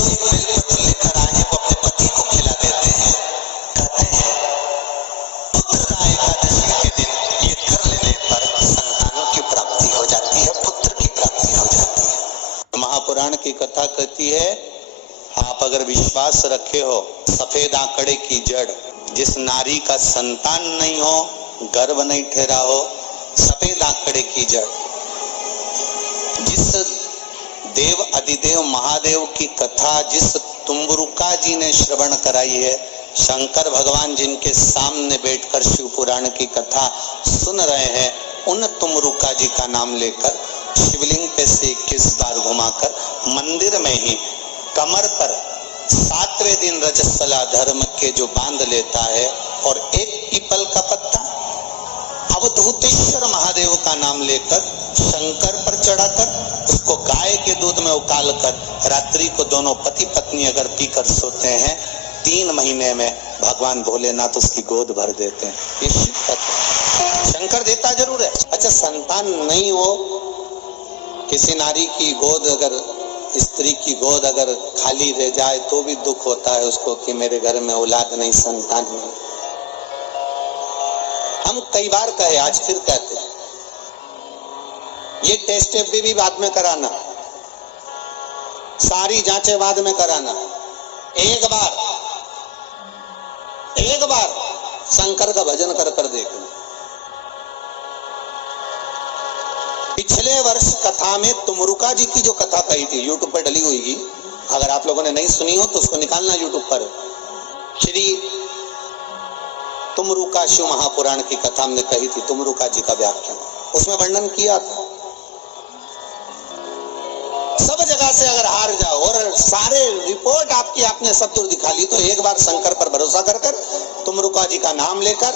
जो एक बेलपत्र लेकर आए हैं वो अपने पति को खिला देते हैं। कहते हैं पुत्र एकादशी के दिन ये कर लेने पर संतानों की प्राप्ति हो जाती है, पुत्र की प्राप्ति हो जाती है। महापुराण की कथा कहती है आप अगर विश्वास रखे हो, सफेद आंकड़े की जड़, जिस नारी का संतान नहीं हो, गर्भ नहीं ठहरा हो, सफेद आंकड़े की जड़, जिस देव अधिदेव महादेव की कथा जिस तुम्बरुका जी ने श्रवण कराई है, शंकर भगवान जिनके सामने बैठकर शिव पुराण की कथा सुन रहे हैं, उन तुम्बरुका जी का नाम लेकर शिवलिंग पे से 21 बार घुमाकर मंदिर में ही कमर पर 7वें दिन रजस्वला धर्म के जो बांध लेता है और एक पीपल का पत्ता अवधूतेश्वर महादेव का नाम लेकर शंकर पर चढ़ाकर उसको गाय के दूध में उकाल कर रात्रि को दोनों पति पत्नी अगर पीकर सोते हैं, 3 महीने में भगवान भोलेनाथ उसकी गोद भर देते हैं। ये शिव कथा। शंकर देता जरूर है। अच्छा, संतान नहीं हो, किसी नारी की गोद अगर, स्त्री की गोद अगर खाली रह जाए तो भी दुख होता है उसको कि मेरे घर में औलाद नहीं, संतान नहीं। हम कई बार कहे, आज फिर कहते हैं, ये टेस्ट भी बाद में कराना, सारी जांचें बाद में कराना। एक बार शंकर का भजन कर कर देखना। पिछले वर्ष कथा में तुमरुका जी की जो कथा कही थी, यूट्यूब पर डली हुई, अगर आप लोगों ने नहीं सुनी हो तो उसको निकालना यूट्यूब पर। श्री तुमरुका शिव महापुराण की कथा हमने कही थी, तुमरुका जी का व्याख्यान, उसमें वर्णन किया था। सब जगह से अगर हार जाओ और सारे रिपोर्ट आपकी आपने सब दूर दिखा ली, तो एक बार शंकर पर भरोसा कर कर तुमरुका जी का नाम लेकर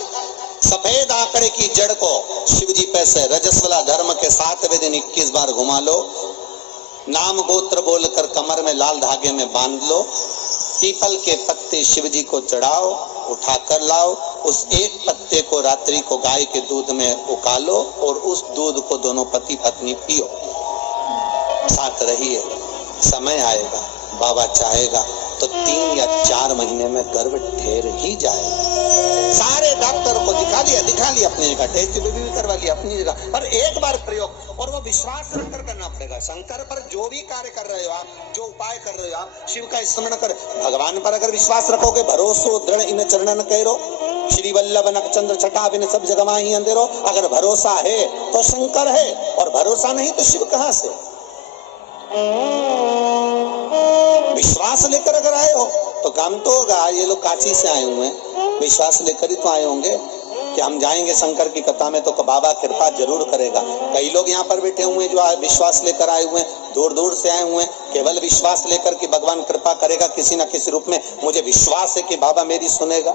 सफेद आंकड़े की जड़ को शिवजी पे से रजस्वला धर्म के 7वें दिन 21 बार घुमा लो, नाम गोत्र बोलकर कमर में लाल धागे में बांध लो, पीपल के पत्ते शिवजी को चढ़ाओ, उठा कर लाओ, उस एक पत्ते को रात्रि को गाय के दूध में उकालो और उस दूध को दोनों पति पत्नी पियो, साथ रहिए। समय आएगा, बाबा चाहेगा तो 3 या 4 महीने में गर्भ ठहर ही जाएगा। सारे डॉक्टर को दिखा लिया अपनी जगह, टेस्ट भी करवा लिया अपनी जगह, पर एक बार प्रयोग, और वो विश्वास रखकर करना पड़ेगा। शंकर पर जो भी कार्य कर रहे हो आप, जो उपाय कर रहे हो आप, शिव का स्मरण कर, भगवान पर अगर विश्वास रखोगे, भरोसो दृढ़ इन चरणन करो, श्री वल्लभ नक्षत्र छटा बिन सब जगह माही अंधेरो। अगर भरोसा है तो शंकर है, और भरोसा नहीं तो शिव कहां से। विश्वास लेकर अगर आए हो तो काम तो होगा। ये लोग काशी से आए हुए हैं, विश्वास लेकर ही तो आए होंगे कि हम जाएंगे शंकर की कथा में तो बाबा कृपा जरूर करेगा। कई लोग यहाँ पर बैठे हुए हैं जो विश्वास लेकर आए हुए हैं, दूर दूर से आए हुए हैं, केवल विश्वास लेकर कि भगवान कृपा करेगा किसी न किसी रूप में, मुझे विश्वास है कि बाबा मेरी सुनेगा।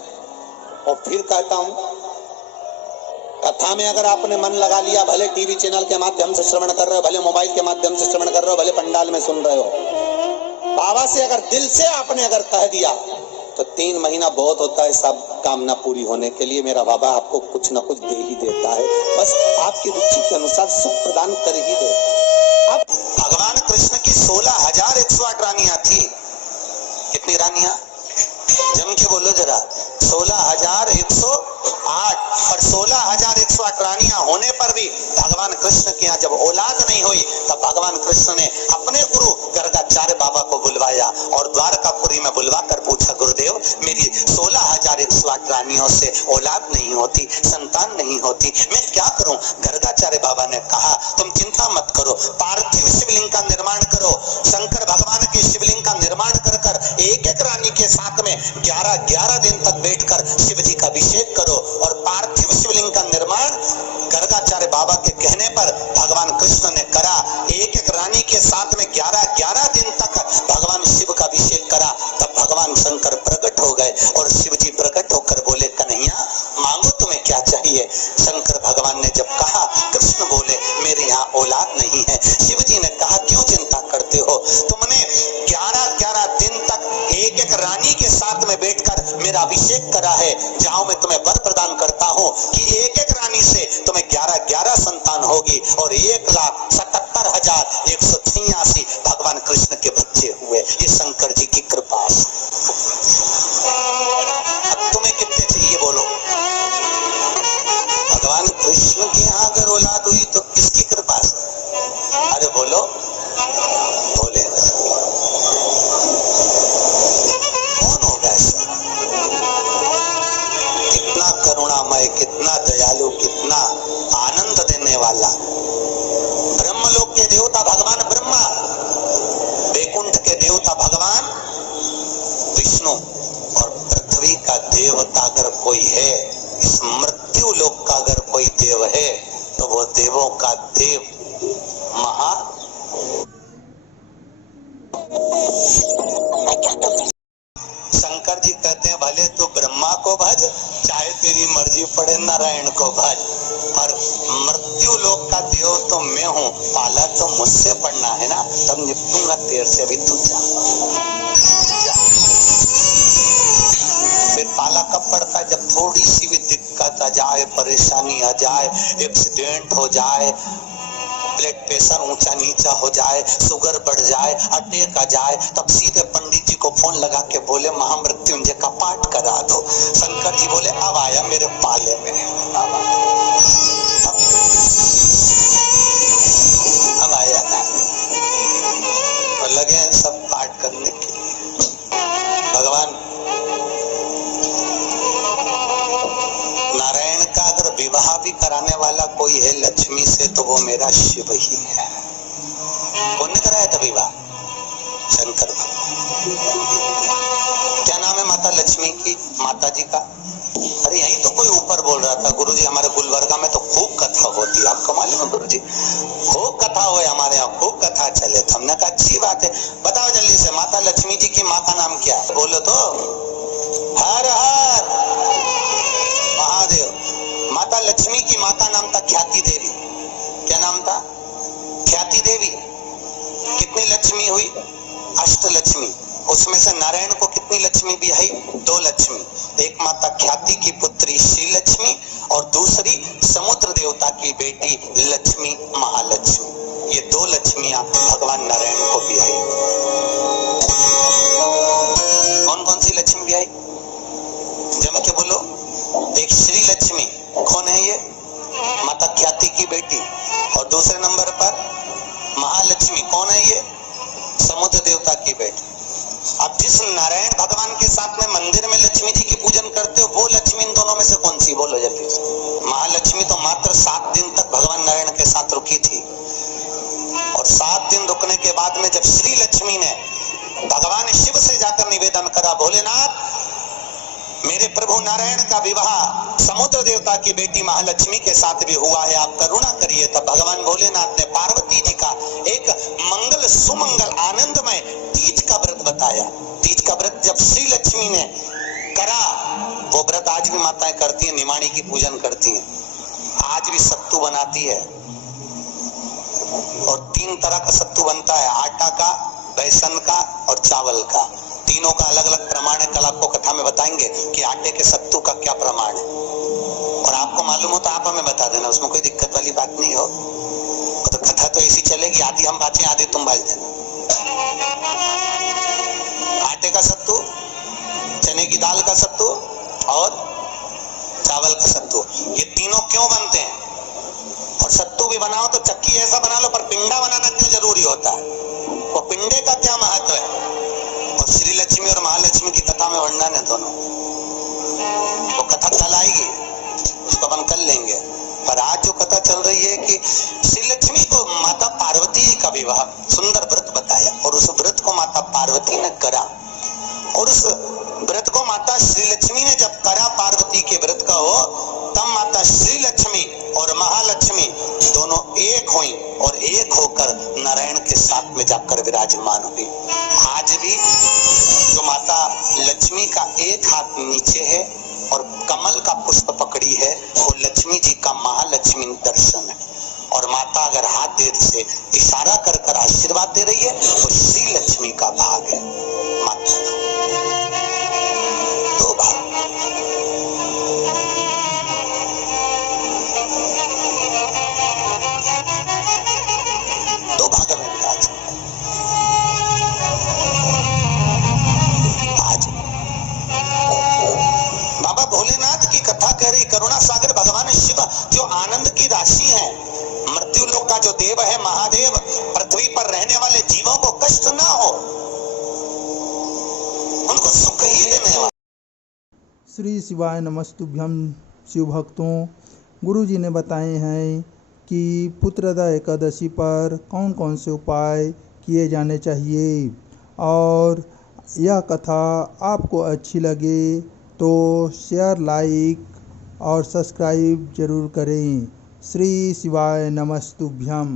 और फिर कहता हूँ, कथा में अगर आपने मन लगा लिया, भले टीवी चैनल के माध्यम से श्रवण कर रहे हो, भले मोबाइल के माध्यम से श्रवण कर रहे हो, भले पंडाल में सुन रहे हो, बाबा से अगर दिल से आपने अगर कह दिया तो 3 महीना बहुत होता है सब कामना पूरी होने के लिए। मेरा बाबा आपको कुछ न कुछ दे ही देता है, बस आपकी रुचि के अनुसार सुख प्रदान कर ही देता। अब भगवान कृष्ण की 16,108 रानियां थी। कितनी रानियां? जम के बोलो जरा। 16,108। और 16,108 रानियां होने पर भी भगवान कृष्ण के यहाँ जब औलाद नहीं हुई, तब भगवान कृष्ण ने अपने गुरु गर्गाचार्य बाबा को बुलवाया और द्वारकापुरी में बुलवाकर पूछा, गुरुदेव मेरी 16,108 रानियों से औलाद नहीं होती, संतान नहीं होती, मैं क्या करूं? गर्गाचार्य बाबा ने कहा, तुम चिंता मत करो, पार्थिव शिवलिंग का निर्माण करो। शंकर भगवान के शिवलिंग का निर्माण कर एक एक रानी के साथ में 11 दिन तक बैठकर शिव जी का अभिषेक करो। और पार्थिव शिवलिंग का निर्माण गर्गाचार्य बाबा के कहने पर भगवान कृष्ण ने करा। एक एक रानी के साथ में 11 दिन तक भगवान शिव का अभिषेक करा। तब भगवान शंकर प्रकट हो गए और शिव जी प्रकट होकर बोले, कन्हैया मांगो तुम्हें क्या चाहिए? शंकर भगवान ने जब कहा, कृष्ण बोले मेरे यहाँ औलाद नहीं है। शिव जी ने कहा, क्यों चिंता करते हो? तुमने 11 दिन तक एक एक रानी के साथ में बैठकर मेरा अभिषेक करा है। जाओ मैं तुम्हें वर प्रदान करता हूँ कि एक एक रानी से तुम्हें 11 संतान होगी और 1,77,186 भगवान कृष्ण के बच्चे हुए। ये शंकर शंकर जी की कृपा से। अब तुम्हें कितने चाहिए बोलो? भगवान कृष्ण की यहाँ अगर औलाद हुई तो किसकी कृपा से? अरे बोलो, बोले कौन होगा ऐसा? कितना करुणामय, कितना दयालु, कितना आनंद देने वाला। ब्रह्मलोक के देवता भगवान ब्रह्मा, वैकुंठ के देवता भगवान विष्णु, और पृथ्वी का देवता अगर कोई है, इस मृत्यु लोक का अगर कोई देव है तो वो देवों का देव महा शंकर जी कहते हैं भले तो ब्रह्मा को भज, चाहे तेरी मर्जी पड़े नारायण को भज, पर मृत्यु लोक का देव तो मैं हूँ, पाला तो मुझसे पड़ना है ना, तब निपटूंगा तेरे से। अभी तू जा। फिर पाला कब पड़ता है? जब थोड़ी सी भी दिक्कत आ जाए, परेशानी आ जाए, एक्सीडेंट हो जाए, ब्लड प्रेशर ऊंचा नीचा हो जाए, शुगर बढ़ जाए, अटैक आ जाए, तब सीधे पंडित जी को फोन लगा के बोले महामृत्युंजय का पाठ करा दो। शंकर जी बोले अब आया मेरे पाले में, अब आया ना, और लगे सब पाठ करने के लिए। भगवान नारायण का अगर विवाह भी कराने वाला कोई है लक्ष्मी से तो वो मेरा शिव ही है। कौन ने कराया था विवाह? शंकर भगवान। क्या नाम है माता लक्ष्मी की, माता जी का? अरे यही तो कोई ऊपर बोल रहा था, गुरुजी हमारे गुलबर्गा में तो खूब कथा होती है, आपको मालूम है गुरुजी? खूब कथा हुए हमारे यहाँ, खूब कथा चले। तो हमने कहा अच्छी बात है, बताओ जल्दी से माता लक्ष्मी जी की माँ का नाम क्या है? बोलो तो। हर हर महादेव। माता लक्ष्मी की माँ का नाम था ख्याति देवी। क्या नाम था? ख्याति देवी। कितनी लक्ष्मी हुई? अष्टलक्ष्मी। उसमें से नारायण को कितनी लक्ष्मी भी आई? 2 लक्ष्मी। एक माता ख्याति की पुत्री श्री लक्ष्मी और दूसरी समुद्र देवता की बेटी लक्ष्मी महालक्ष्मी। ये 2 लक्ष्मियां भगवान नारायण को भी आई। कौन कौन सी लक्ष्मी भी आई? जम के बोलो। एक श्री लक्ष्मी, कौन है ये? माता ख्याति की बेटी। और दूसरे नंबर पर महालक्ष्मी, कौन है ये? समुद्र देवता की बेटी। अब जिस नारायण भगवान के साथ में मंदिर में लक्ष्मी जी की पूजन करते हो, वो लक्ष्मी इन दोनों में से कौन सी? बोलो जल्दी। महालक्ष्मी तो मात्र 7 दिन तक भगवान नारायण के साथ रुकी थी, और 7 दिन रुकने के बाद में जब श्री लक्ष्मी ने भगवान शिव से जाकर निवेदन करा, भोलेनाथ मेरे प्रभु नारायण का विवाह समुद्र देवता की बेटी महालक्ष्मी के साथ भी हुआ है, आप करुणा करिए। तब भगवान भोलेनाथ ने पार्वती जी का एक मंगल सुमंगल आनंदमय तीज का व्रत बताया। तीज का व्रत जब श्री लक्ष्मी ने करा, वो व्रत आज भी माताएं करती है, निमाणी की पूजन करती है, आज भी सत्तू बनाती है। और 3 तरह का सत्तू बनता है, आटा का, बेसन का और चावल का। तीनों का अलग अलग प्रमाण है, कल आपको कथा में बताएंगे कि आटे के सत्तू का क्या प्रमाण है। और आपको मालूम हो तो आप हमें बता देना, उसमें कोई दिक्कत वाली बात नहीं हो। तो कथा तो ऐसी चलेगी, आधी हम बातें आधी तुम बाज देना। आटे का सत्तू, चने की दाल का सत्तू और चावल का सत्तू, ये तीनों क्यों बनते हैं? और सत्तू भी बनाओ तो चक्की ऐसा बना लो, पर पिंडा बनाना क्यों जरूरी होता है? वो पिंडे का क्या महत्व है? और श्री लक्ष्मी और महालक्ष्मी की कथा में वर्णन है दोनों। वो कथा कल आएगी, उसको अपन कर लेंगे। पर आज जो कथा चल रही है कि श्री लक्ष्मी को माता पार्वती जी का विवाह सुंदर व्रत बताया, और उस व्रत को माता पार्वती ने करा। और उस व्रत को माता श्री लक्ष्मी ने जब करा, पार्वती के व्रत का हो, तब माता श्री लक्ष्मी और महालक्ष्मी दोनों एक हुई और एक होकर नारायण के साथ में जाकर विराजमान हुई। आज भी जो माता लक्ष्मी का एक हाथ नीचे है और कमल का पुष्प पकड़ी है, वो लक्ष्मी जी का महालक्ष्मी दर्शन है। और माता अगर हाथ देर से इशारा कर कर आशीर्वाद दे रही है, वो श्री लक्ष्मी का भाग है। माता 2 भाग। वह महादेव पृथ्वी पर रहने वाले जीवों को कष्ट ना हो, उनको सुख ही देने वाला। श्री शिवाय नमस्तुभ्यम। शिव भक्तों, गुरु जी ने बताए हैं कि पुत्रदा एकादशी पर कौन कौन से उपाय किए जाने चाहिए, और यह कथा आपको अच्छी लगे तो शेयर, लाइक और सब्सक्राइब जरूर करें। श्री शिवाय नमस्तुभ्यम।